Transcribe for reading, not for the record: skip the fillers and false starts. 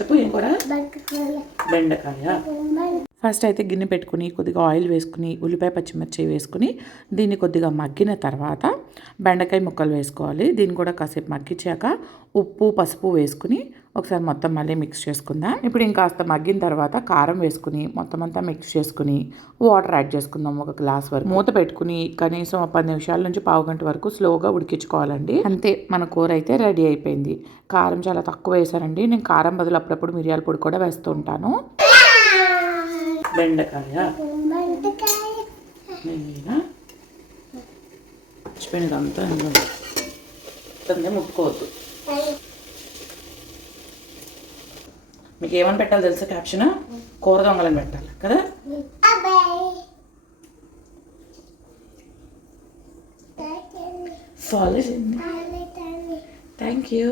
చెప్పు ఏం కూర? బెండకాయ. ఫస్ట్ అయితే గిన్నె పెట్టుకుని కొద్దిగా ఆయిల్ వేసుకుని ఉల్లిపాయ పచ్చిమిర్చి వేసుకుని దీన్ని కొద్దిగా మగ్గిన తర్వాత బెండకాయ ముక్కలు వేసుకోవాలి. దీన్ని కూడా కాసేపు మగ్గించాక ఉప్పు పసుపు వేసుకుని ఒకసారి మొత్తం మళ్ళీ మిక్స్ చేసుకుందాం. ఇప్పుడు ఇంకాస్త మగ్గిన తర్వాత కారం వేసుకుని మొత్తం అంతా మిక్స్ చేసుకుని వాటర్ యాడ్ చేసుకుందాం. ఒక గ్లాస్ వరకు మూత పెట్టుకుని కనీసం 10 నిమిషాల నుంచి పావు గంట వరకు స్లోగా ఉడికించుకోవాలండి. అంతే, మన కూర అయితే రెడీ అయిపోయింది. కారం చాలా తక్కువ వేసానండి. నేను కారం బదులు అప్పుడప్పుడు మిరియాల పొడి కూడా వేస్తూ ఉంటాను. బెండకాయ మర్చిపోయినదంతా ముట్టుకోవద్దు. మీకు ఏమని పెట్టాలి తెలుసా క్యాప్షన్? కూర దొంగలని పెట్టాలి కదా. ఫాలో చేయండి. Thank you.